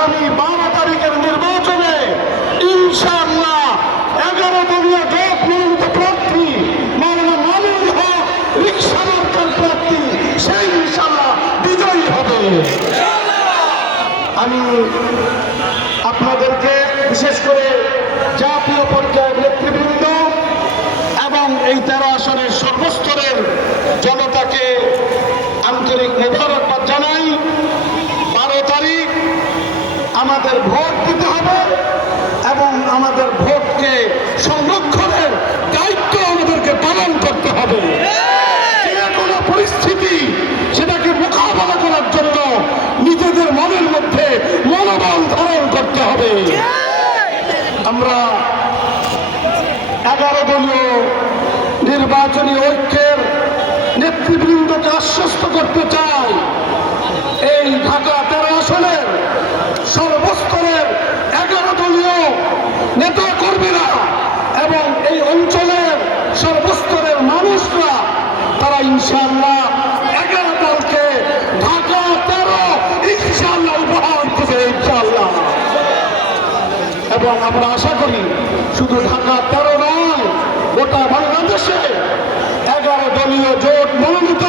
আগামী 12 তারিখের নির্বাচনে ইনশাআল্লাহ 11 দলীয় জোট মনোনীত প্রার্থী মাওলানা মামুনুল হক রিকশা মার্কার প্রার্থী সেই ইনশাআল্লাহ বিজয়ী হবে। আমি আপনাদেরকে বিশেষ করে জাতীয় পর্যায়ের নেতৃবৃন্দ এবং এই 13 আসনের সর্বস্তরের জনতাকে আন্তরিক মোবারকবাদ জানাই। 12 তারিখ আমাদের ভোট দিতে হবে এবং আমাদের ভোটকে সংরক্ষণের দায়িত্ব আমাদেরকে পালন করতে হবে। যে কোনো পরিস্থিতি সেটাকে মোকাবেলা করার জন্য নিজেদের মনের মধ্যে মনোবল ধারণ করতে হবে। আমরা 11 দলীয় নির্বাচনী ঐক্যের নেতৃবৃন্দকে আশ্বস্ত করতে চাই, এই ঢাকা 13 আসনের সর্বস্তরের 11 দলীয় নেতা কর্মীরা এবং এই অঞ্চলের সর্বস্তরের মানুষরা তারা ইনশাআল্লাহ 11 দলকে ঢাকা 13 ইনশাআল্লাহ উপহার দেবে ইনশাআল্লাহ। এবং আমরা আশা করি শুধু ঢাকা 13 নয়, গোটা বাংলাদেশে 11 দলীয় জোট মনোনীত